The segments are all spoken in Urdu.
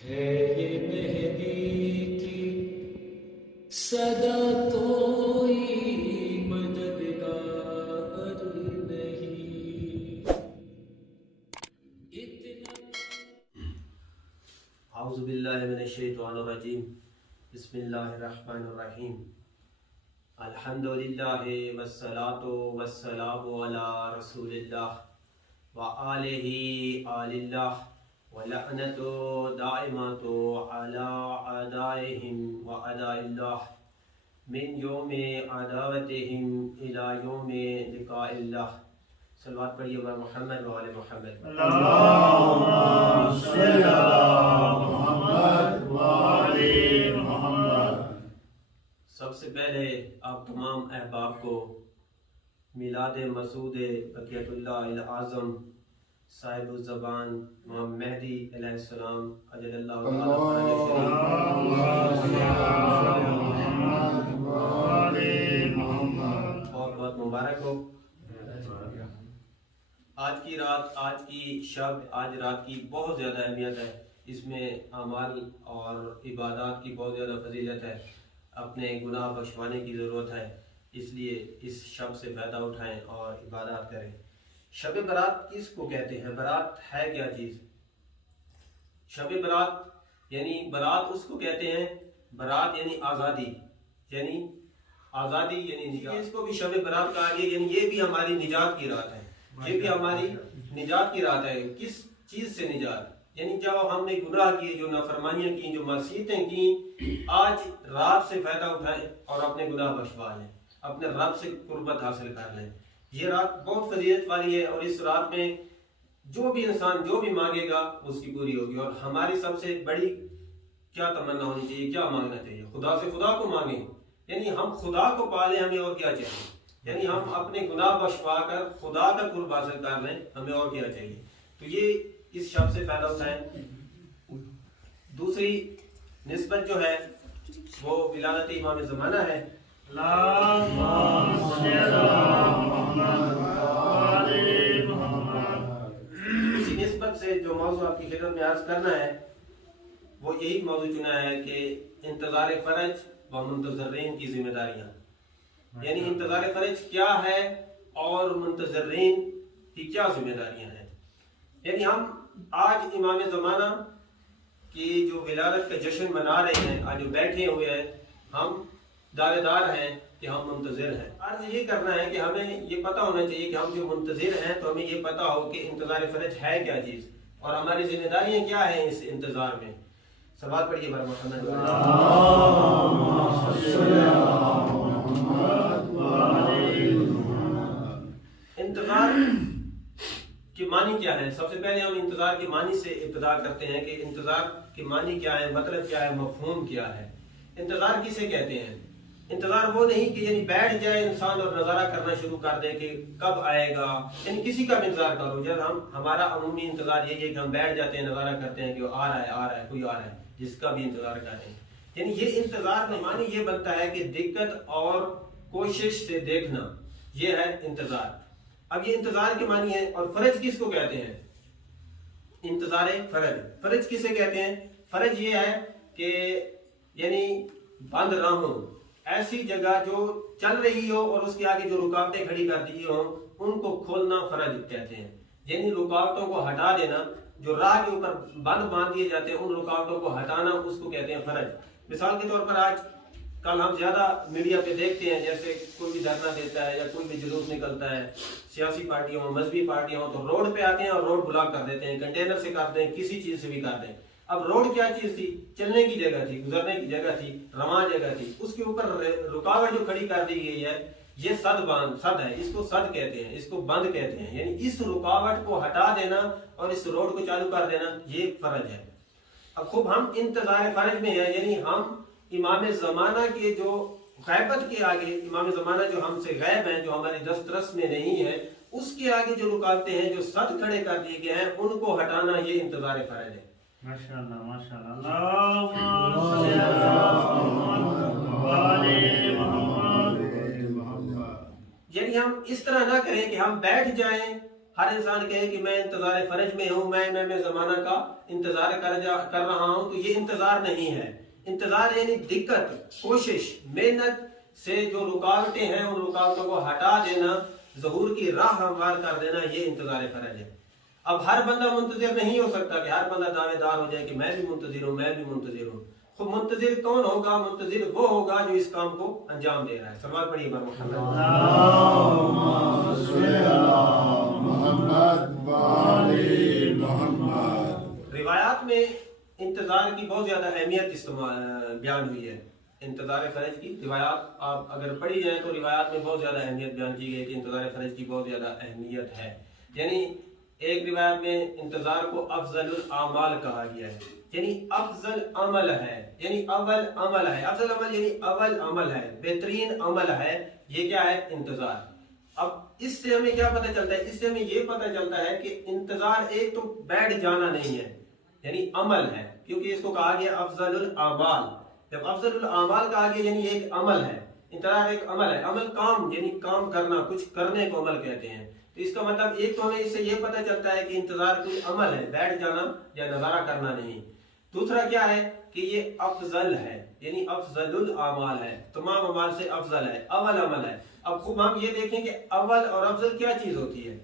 ہے یہ مہدی کی صدا کوئی مددگار نہیں اتنا. اعوذ باللہ من الشیطان الرجیم. بسم اللہ الرحمن الرحیم. الحمدللہ والصلاة والسلام علی رسول اللہ وآلہ آل اللہ ولعنت دائمت علی اعدائہم واعداء اللہ من یوم عداوتہم الی یوم لقاء اللہ. صلوات پڑھیے بر محمد و آل محمد. اللہم صلی علی محمد و آل محمد. سب سے پہلے آپ تمام احباب کو میلاد مسعود بقیت اللہ الاعظم صاحب الزبان امام مہدی علیہ السلام اجل اللہ تعالی بہت بہت مبارک ہو. آج کی رات، آج کی شب، آج رات کی بہت زیادہ اہمیت ہے. اس میں اعمال اور عبادات کی بہت زیادہ فضیلت ہے. اپنے گناہ بخشوانے کی ضرورت ہے، اس لیے اس شب سے فائدہ اٹھائیں اور عبادات کریں. شب برات کس کو کہتے ہیں؟ برات ہے کیا چیز؟ شب برات یعنی برات اس کو کہتے ہیں. برات یعنی آزادی، یعنی آزادی یعنی نجات. اس کو بھی شب برات کہا گیا، یعنی یہ بھی ہماری نجات کی رات ہے. یہ بھی ہماری نجات کی رات ہے. کس چیز سے نجات؟ یعنی جب ہم نے گناہ کیے، جو نافرمانیاں کی، جو معصیتیں کی، آج رات سے فائدہ اٹھائیں اور اپنے گناہ بخشوا لیں، اپنے رب سے قربت حاصل کر لیں. یہ رات بہت فضیلت والی ہے اور اس رات میں جو بھی انسان جو بھی مانگے گا اس کی پوری ہوگی. اور ہماری سب سے بڑی کیا تمنا ہونی چاہیے، کیا مانگنا چاہیے؟ خدا سے خدا کو مانگیں، یعنی ہم خدا کو پالیں. ہمیں اور کیا چاہیے؟ یعنی ہم اپنے گناہ بخشوا کر خدا کا قرب حاصل کر لیں. ہمیں اور کیا چاہیے؟ تو یہ اس شب سے فائدہ اٹھائیں. دوسری نسبت جو ہے وہ ولادت امام زمانہ ہے. اسی نسبت سے جو موضوع آپ کی خدمت میں عرض کرنا ہے وہ یہی موضوع چنا ہے کہ انتظار فرج و منتظرین کی ذمہ داریاں. یعنی انتظار فرج کیا ہے اور منتظرین کی کیا ذمہ داریاں ہیں. یعنی ہم آج امام زمانہ کی جو ولادت کا جشن منا رہے ہیں، آج جو بیٹھے ہوئے ہیں، ہم دعوے دار ہیں کہ ہم منتظر ہیں. عرض یہ کرنا ہے کہ ہمیں یہ پتہ ہونا چاہیے کہ ہم جو منتظر ہیں تو ہمیں یہ پتہ ہو کہ انتظار فرج ہے کیا چیز اور ہماری ذمہ داریاں کیا ہیں اس انتظار میں. صلوات پڑھیے بر محمد. انتظار کے معنی کیا ہے؟ سب سے پہلے ہم انتظار کے معنی سے ابتدا کرتے ہیں کہ انتظار کے معنی کیا ہے، مطلب کیا ہے، مفہوم کیا ہے. انتظار کسے کہتے ہیں؟ انتظار وہ نہیں کہ یعنی بیٹھ جائے انسان اور نظارہ کرنا شروع کر دے کہ کب آئے گا، یعنی کسی کا بھی انتظار کرو. جب ہمارا عمومی انتظار یہی ہے کہ ہم بیٹھ جاتے ہیں، نظارہ کرتے ہیں کہ وہ آ رہا ہے کوئی آ رہا ہے، جس کا بھی انتظار کریں. یعنی یہ انتظار کا معنی یہ بنتا ہے کہ دقت اور کوشش سے دیکھنا، یہ ہے انتظار. اب یہ انتظار کے معنی ہے. اور فرج کس کو کہتے ہیں؟ انتظار فرج. فرج کسے کہتے ہیں؟ فرج یہ ہے کہ یعنی بند نہ ہو، ایسی جگہ جو چل رہی ہو اور اس کے آگے جو رکاوٹیں کھڑی کر دی ہوں ان کو کھولنا فرج کہتے ہیں. یعنی رکاوٹوں کو ہٹا دینا، جو راہ کے اوپر بند باندھ دیے جاتے ہیں ان رکاوٹوں کو ہٹانا، اس کو کہتے ہیں فرج. مثال کے طور پر آج کل ہم زیادہ میڈیا پہ دیکھتے ہیں جیسے کوئی بھی دھرنا دیتا ہے یا کوئی بھی جلوس نکلتا ہے، سیاسی پارٹیاں ہوں، مذہبی پارٹیاں ہوں، تو روڈ پہ آتے ہیں اور روڈ بلاک کر دیتے ہیں، کنٹینر سے کر دیں، کسی چیز سے بھی کر دیں. اب روڈ کیا چیز تھی؟ چلنے کی جگہ تھی، گزرنے کی جگہ تھی، رواں جگہ تھی. اس کے اوپر رکاوٹ جو کھڑی کر دی گئی ہے یہ صد ہے. اس کو صد کہتے ہیں، اس کو بند کہتے ہیں. یعنی اس رکاوٹ کو ہٹا دینا اور اس روڈ کو چالو کر دینا، یہ فرج ہے. اب خوب ہم انتظار فرج میں ہیں، یعنی ہم امام زمانہ کے جو غیبت کے آگے، امام زمانہ جو ہم سے غیب ہیں، جو ہماری دسترس میں نہیں ہے، اس کے آگے جو رکاوٹیں ہیں، جو صد کھڑے کر دیے گئے ہیں، ان کو ہٹانا یہ انتظار فرج ہے. ماشاءاللہ ماشاءاللہ. اللہم صلی علی محمد. یعنی ہم اس طرح نہ کریں کہ ہم بیٹھ جائیں، ہر انسان کہے کہ میں انتظار فرج میں ہوں، میں امام زمانہ کا انتظار کر رہا ہوں، تو یہ انتظار نہیں ہے۔ انتظار یعنی دقت، کوشش، محنت سے جو رکاوٹیں ہیں ان رکاوٹوں کو ہٹا دینا، ظہور کی راہ ہموار کر دینا، یہ انتظار فرج ہے۔ اب ہر بندہ منتظر نہیں ہو سکتا کہ ہر بندہ دعوے دار ہو جائے کہ میں بھی منتظر ہوں، میں بھی منتظر ہوں۔ خود منتظر کون ہوگا؟ منتظر وہ ہوگا جو اس کام کو انجام دے رہا ہے۔ صلوات پڑھیے بر محمد۔ اللهم صل على محمد وآل محمد۔ روایات میں انتظار کی بہت زیادہ اہمیت بیان ہوئی ہے۔ انتظار فرج کی روایات آپ اگر پڑھی جائیں تو روایات میں بہت زیادہ اہمیت بیان کی گئی کہ انتظار فرج کی بہت زیادہ اہمیت ہے۔ یعنی ایک روایت میں انتظار کو افضل الاعمال کہا گیا ہے، یعنی افضل عمل ہے، یعنی اول عمل ہے۔ افضل عمل یعنی اول عمل ہے، بہترین عمل ہے۔ یہ کیا ہے؟ انتظار۔ اب اس سے ہمیں کیا پتہ چلتا ہے؟ اس سے ہمیں یہ پتہ چلتا ہے کہ انتظار ایک تو بیٹھ جانا نہیں ہے، یعنی عمل ہے، کیونکہ اس کو کہا گیا افضل الاعمال۔ جب افضل الاعمال کہا گیا یعنی ایک عمل ہے، انتظار ایک عمل ہے۔ عمل کام، یعنی کام کرنا، کچھ کرنے کو عمل کہتے ہیں۔ تو اس کا مطلب ایک تو ہمیں اس سے یہ پتہ چلتا ہے کہ انتظار کوئی عمل ہے، بیٹھ جانا یا نظارہ کرنا نہیں۔ دوسرا کیا ہے کہ یہ افضل ہے، یعنی افضل الاعمال ہے، تمام اعمال سے افضل ہے، اول عمل ہے۔ اب خوب ہم یہ دیکھیں کہ اول اور افضل کیا چیز ہوتی ہے۔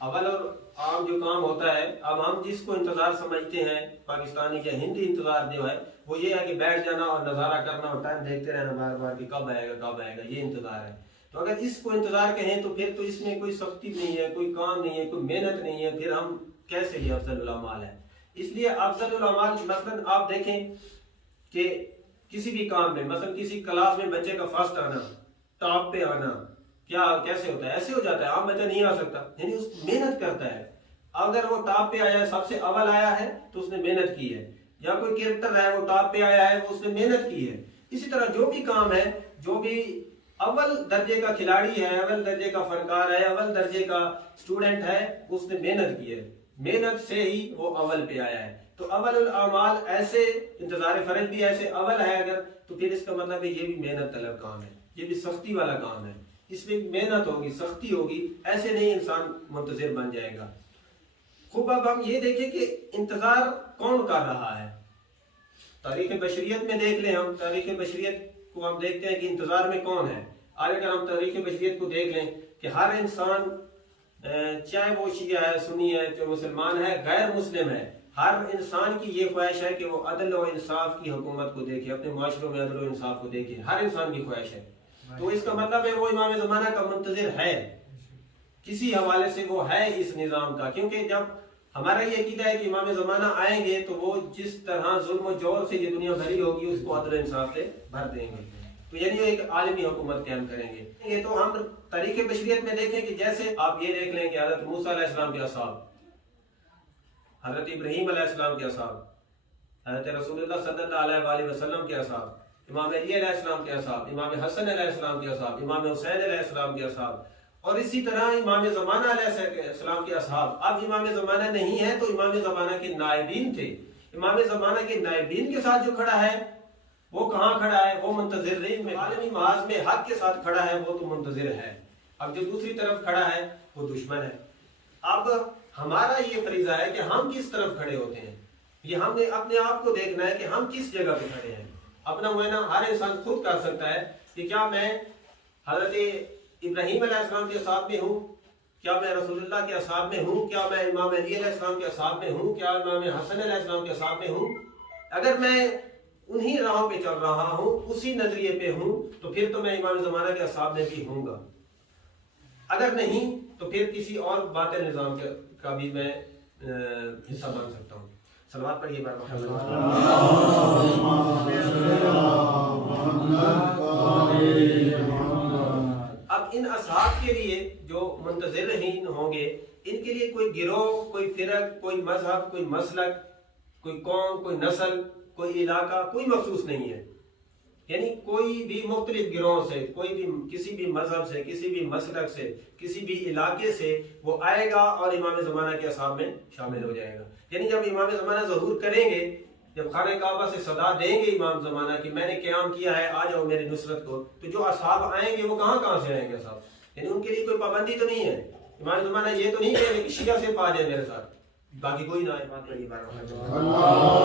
اول اور عام جو کام ہوتا ہے، اب ہم جس کو انتظار سمجھتے ہیں پاکستانی یا ہندی انتظار جو ہے وہ یہ ہے کہ بیٹھ جانا اور نظارہ کرنا اور ٹائم دیکھتے رہنا بار بار کہ کب آئے گا کب آئے گا، یہ انتظار ہے۔ تو اگر اس کو انتظار کہیں تو پھر تو اس میں کوئی سختی نہیں ہے، کوئی کام نہیں ہے، کوئی محنت نہیں ہے، پھر ہم کیسے یہ افضل الاعمال ہے؟ اس لیے افضل الاعمال مثلاً آپ دیکھیں کہ کسی بھی کام میں، مثلا کسی کلاس میں بچے کا فرسٹ آنا، ٹاپ پہ آنا، کیا کیسے ہوتا ہے؟ ایسے ہو جاتا ہے، عام بچہ نہیں آ سکتا، یعنی اس محنت کرتا ہے۔ اگر وہ ٹاپ پہ آیا ہے، سب سے اول آیا ہے تو اس نے محنت کی ہے، یا کوئی کرکٹر ہے وہ ٹاپ پہ آیا ہے وہ اس نے محنت کی ہے۔ اسی طرح جو بھی کام ہے، جو بھی اول درجے کا کھلاڑی ہے، اول درجے کا فنکار ہے، اول درجے کا اسٹوڈنٹ ہے، اس نے محنت کی ہے، محنت سے ہی وہ اول پہ آیا ہے۔ تو اول الاعمال ایسے، انتظار فرج بھی ایسے اول ہے اگر، تو پھر اس کا مطلب ہے یہ بھی محنت طلب کام ہے، یہ بھی سختی والا کام ہے، اس میں محنت ہوگی، سختی ہوگی، ایسے نہیں انسان منتظر بن جائے گا۔ خوب اب ہم یہ دیکھیں کہ انتظار کون کر رہا ہے۔ تاریخ بشریت میں دیکھ لیں، ہم تاریخ بشریت کو ہم دیکھتے ہیں کہ انتظار میں کون ہے۔ آج اگر ہم تاریخ بشریت کو دیکھ لیں کہ ہر انسان، چاہے وہ شیعہ ہے، سنی ہے، چاہے مسلمان ہے، غیر مسلم ہے، ہر انسان کی یہ خواہش ہے کہ وہ عدل و انصاف کی حکومت کو دیکھے، اپنے معاشروں میں عدل و انصاف کو دیکھے، ہر انسان کی خواہش ہے۔ تو اس کا مطلب ہے وہ امام زمانہ کا منتظر ہے، کسی حوالے سے وہ ہے اس نظام کا، کیونکہ جب ہمارا یہ عقیدہ ہے کہ امام زمانہ آئیں گے تو وہ جس طرح ظلم و جور سے یہ دنیا بھری ہوگی اس کو عدل و انصاف سے بھر دیں گے، تو یعنی ایک عالمی حکومت قائم کریں گے۔ یہ تو ہم تاریخ بشریت میں دیکھیں کہ جیسے آپ یہ دیکھ لیں کہ حضرت موسیٰ علیہ السلام کے اصحاب، حضرت ابراہیم علیہ السلام کے اصحاب، حضرت رسول اللہ صلی اللہ علیہ وآلہ وسلم کے اصحاب، امام علی علیہ السلام کے اصحاب، امام حسن علیہ السلام کے اصحاب، امام حسین علیہ السلام کے اصحاب، اور اسی طرح امام زمانہ علیہ السلام کے اصحاب۔ اب امام زمانہ نہیں ہے تو امام زمانہ کے نائبین تھے، امام زمانہ کے نائبین کے ساتھ جو کھڑا ہے وہ کہاں کھڑا ہے؟ وہ منتظر نہیں، میں عالمی محاذ میں حق کے ساتھ کھڑا ہے، وہ تو منتظر ہے۔ اب جو دوسری طرف کھڑا ہے وہ دشمن ہے۔ اب ہمارا یہ فریضہ ہے کہ ہم کس طرف کھڑے ہوتے ہیں، یہ ہم نے اپنے آپ کو دیکھنا ہے کہ ہم کس جگہ پہ کھڑے ہیں۔ اپنا معائنہ ہر انسان خود کر سکتا ہے کہ کیا میں حضرت ابراہیم علیہ السلام کے اصحاب میں ہوں، کیا میں رسول اللہ کے اصحاب میں ہوں، کیا میں امام علی علیہ السلام کے اصحاب میں ہوں، کیا امام حسن علیہ السلام کے اصحاب میں ہوں۔ اگر میں انہی راہوں پہ چل رہا ہوں، اسی نظریے پہ ہوں، تو پھر تو میں امام زمانہ کے اصحاب میں بھی ہوں گا۔ اگر نہیں تو پھر کسی اور باطل نظام کا بھی میں حصہ بن سکتا ہوں۔ صلوات پڑھیے بار اب ان اصحاب کے لیے جو منتظر ہوں گے، ان کے لیے کوئی گروہ، کوئی فرق، کوئی مذہب، کوئی مسلک، کوئی قوم، کوئی نسل، کوئی علاقہ، کوئی مخصوص نہیں ہے۔ یعنی کوئی بھی مختلف گروہوں سے، کوئی بھی کسی بھی مذہب سے، کسی بھی مسلک سے، کسی بھی علاقے سے وہ آئے گا اور امام زمانہ کے اصحاب میں شامل ہو جائے گا۔ یعنی جب امام زمانہ ظہور کریں گے، جب خانہ کعبہ سے صدا دیں گے امام زمانہ کہ میں نے قیام کیا ہے، آ جاؤ میری نصرت کو، تو جو اصحاب آئیں گے وہ کہاں سے آئیں گے صاحب؟ یعنی ان کے لیے کوئی پابندی تو نہیں ہے امام زمانہ یہ تو نہیں کہہ رہے کہ شیعہ صرف آ جائے میرے ساتھ، باقی کوئی نہ آئے. بات بڑی بات ہے. اللہ